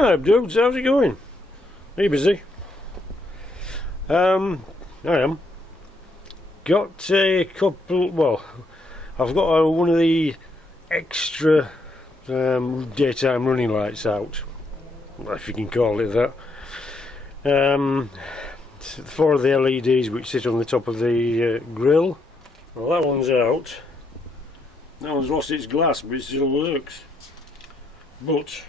Hi dudes, how's it going? Are you busy? I am. Got a couple, well, I've got one of the extra daytime running lights out, if you can call it that. Four of the LEDs which sit on the top of the grill. Well, that one's out. That one's lost its glass, but it still works. But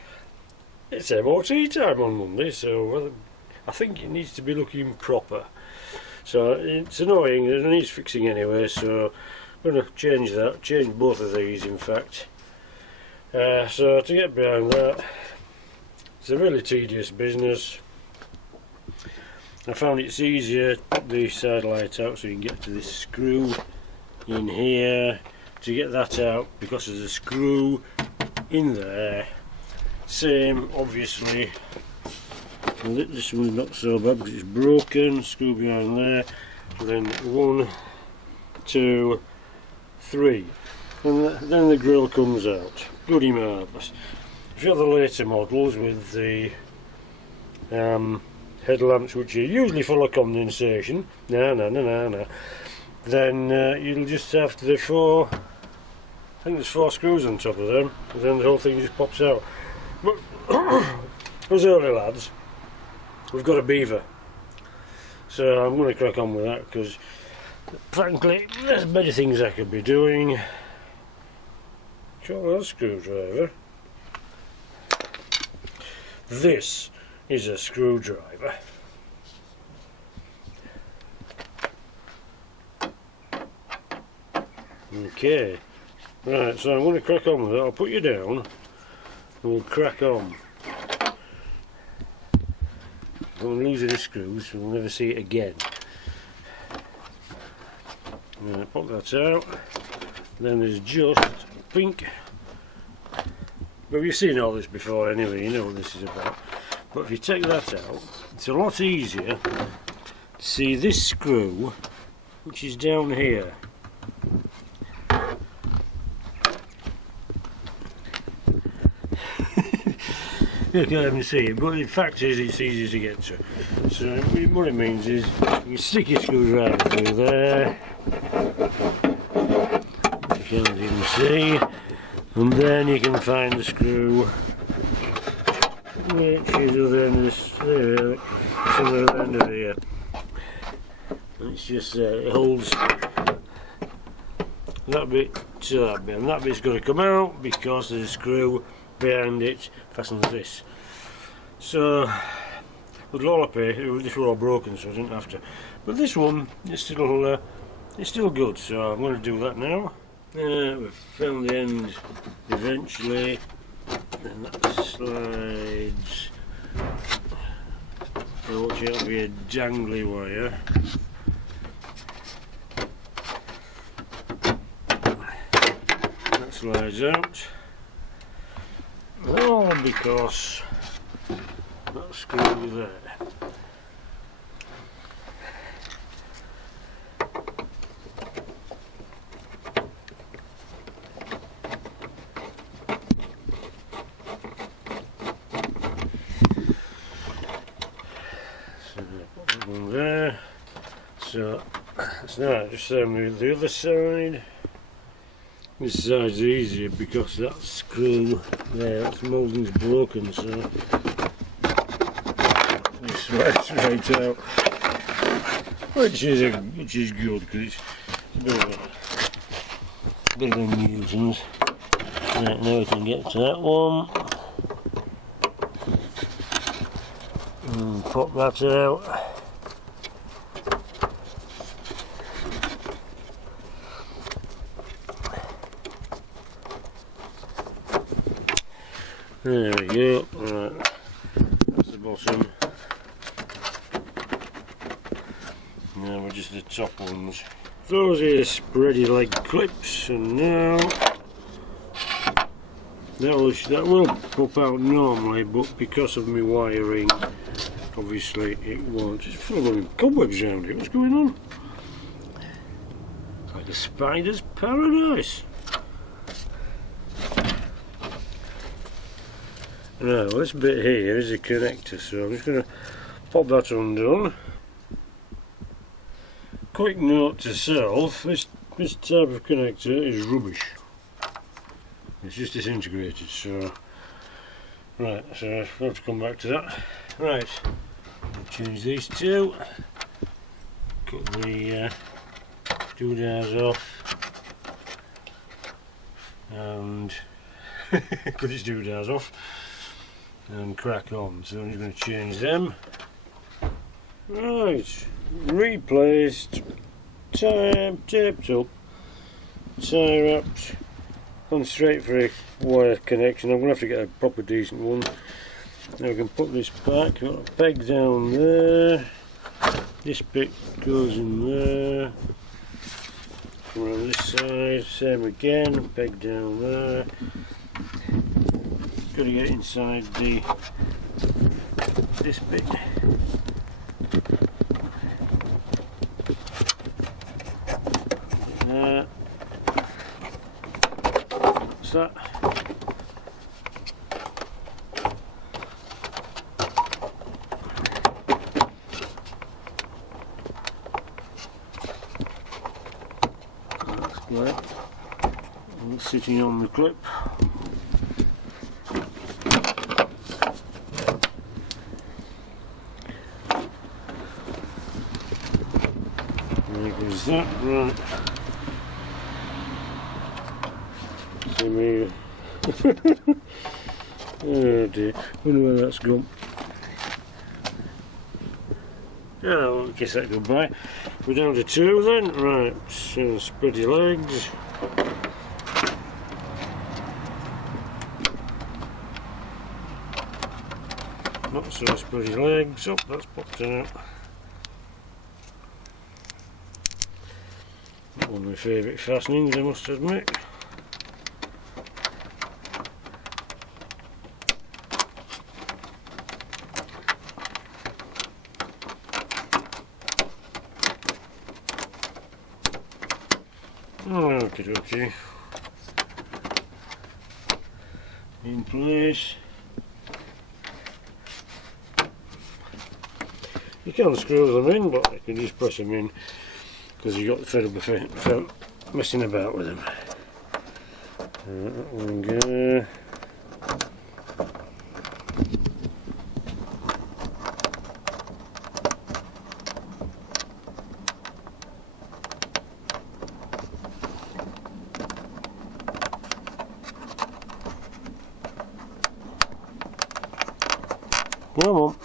it's MOT time on Monday, so I think it needs to be looking proper. So it's annoying, it needs fixing anyway, so I'm going to change that, change both of these in fact. So to get behind that, it's a really tedious business. I found it's easier to put the side light out so you can get to this screw in here, to get that out because there's a screw in there. Same obviously, this one's not so bad because it's broken, screw behind there, then 1, 2, 3, and then the grill comes out. Bloody marvellous. If you have the later models with the headlamps which are usually full of condensation, then you'll just have the I think there's 4 screws on top of them, and then the whole thing just pops out. But us early lads, we've got a beaver, so I'm going to crack on with that because frankly there's better things I could be doing. Got that screwdriver. This is a screwdriver. Okay, right, so I'm going to crack on with it. I'll put you down and we'll crack on. I'm losing the screws, so we'll never see it again. Pop that out. Then there's just pink. But you've seen all this before anyway, you know what this is about. But if you take that out, it's a lot easier to see this screw, which is down here. You can't even see it, but the fact is it's easy to get to. So what it means is you stick your screwdriver through there, you can't even see, and then you can find the screw which is other end of this, there, somewhere at the end of here. And it's just it holds that bit to that bit, and that bit's got to come out because there's a screw behind it fastens this. So with all I pay, this were all broken, so I didn't have to. But this one is still good, so I'm going to do that now. We've found the end eventually, and that slides. So watch out for your dangly wire. That slides out. All because that screw there. So put that one there. So now just move the other side. This side's easier because that screw there, that moulding's broken, so it slides right out, which is good because it's a bit of a nuisance. Right, now we can get to that one and pop that out. There we go, right, that's the bottom. Now we're just the top ones. Those here spready leg clips, and now that will pop out normally, but because of my wiring, obviously it won't. It's full of cobwebs around it. What's going on? It's like a spider's paradise. Now this bit here is a connector, so I'm just going to pop that undone. Quick note to self, this type of connector is rubbish. It's just disintegrated, so right, so I'll have to come back to that. Right, I'll change these two, cut the doodads off, and cut its doodads off and crack on. So I'm just going to change them. Right, replaced, taped up, tie wrapped, on straight for a wire connection. I'm going to have to get a proper decent one. Now we can put this back, got a peg down there, this bit goes in there, come around this side, same again, peg down there. Got to get inside this bit. There. What's that? That's great. And it's sitting on the clip. There goes that, right. See me. Oh dear, wonder where that's gone. Yeah, I'll kiss that goodbye. We're down to two then, right, so spread your legs. Not so spread your legs, oh that's popped out. One of my favourite fastenings, I must admit. Okay, in place. You can screw them in, but you can just press them in because you got fed up with messing about with them. That one go. Come on.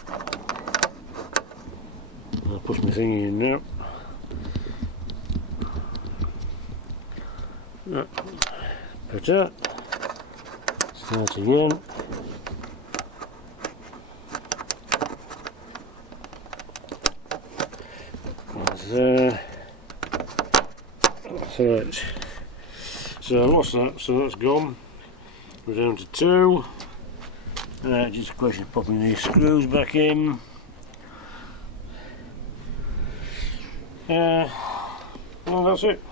I'll push my thingy in now. Right. Put that. Start again. That's there. That's right. So I lost that, so that's gone. We're down to two. Right, just a question of popping these screws back in. Well, that's it.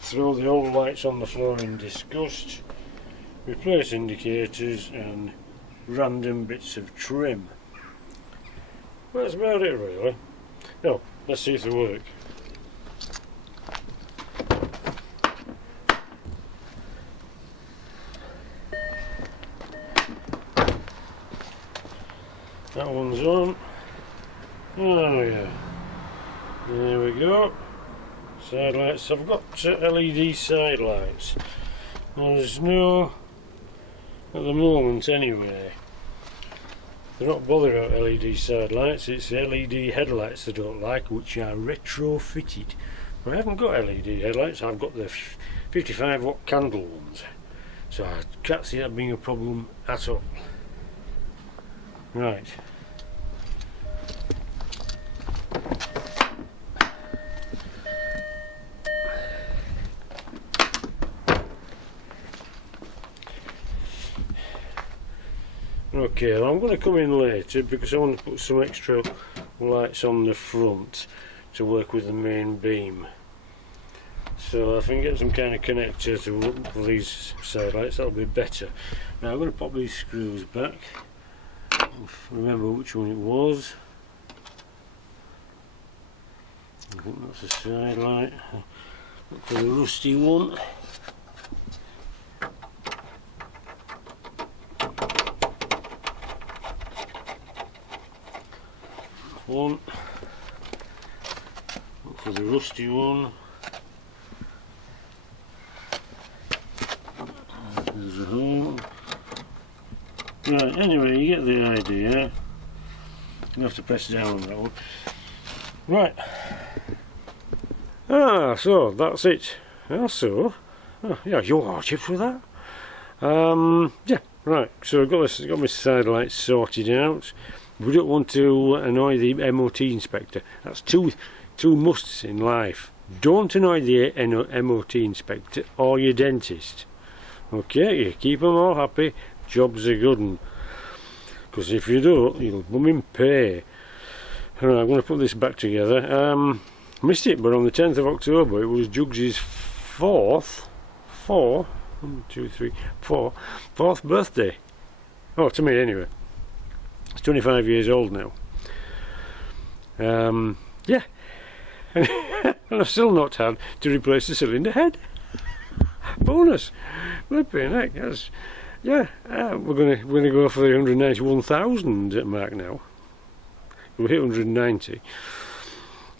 Throw the old lights on the floor in disgust. Replace indicators and random bits of trim. Well, that's about it really. Now, let's see if they work. That one's on. Oh yeah. There we go. Side lights. I've got LED side lights. Now there's no, at the moment anyway, they're not bothered about LED side lights, it's LED headlights they don't like, which are retrofitted. I haven't got LED headlights, I've got the 55 watt candle ones. So I can't see that being a problem at all. Right. Okay, well, I'm going to come in later because I want to put some extra lights on the front to work with the main beam. so if I can get some kind of connector for these side lights, that'll be better. Now I'm going to pop these screws back, remember which one it was. I think that's a side light. Look for the rusty one. One. Look for the rusty one. There's a hole. Right, anyway, you get the idea. You have to press down on that one. Right. So that's it. Yeah, your hardship for that. Yeah, right. So I've got my side lights sorted out. We don't want to annoy the MOT inspector. That's two musts in life. Don't annoy the MOT inspector or your dentist. Okay, you keep them all happy. Job's a good one. Because if you don't, you'll come in pay. Right, I'm going to put this back together. Missed it, but on the 10th of October it was Jugs' fourth birthday. Oh, to me anyway. He's 25 years old now. Yeah. And I've still not had to replace the cylinder head. Bonus. Flipping heck, that's, yeah. We're gonna go for the 191,000 mark now. We'll hit 190.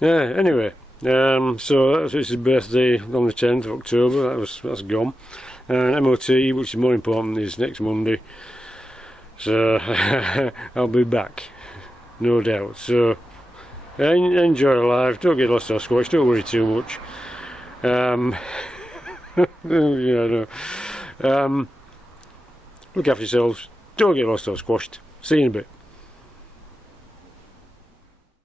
Anyway, so that's his birthday on the 10th of October. That's gone. And MOT, which is more important, is next Monday. So I'll be back, no doubt. So enjoy life. Don't get lost or squashed. Don't worry too much. Yeah, no. Look after yourselves. Don't get lost or squashed. See you in a bit.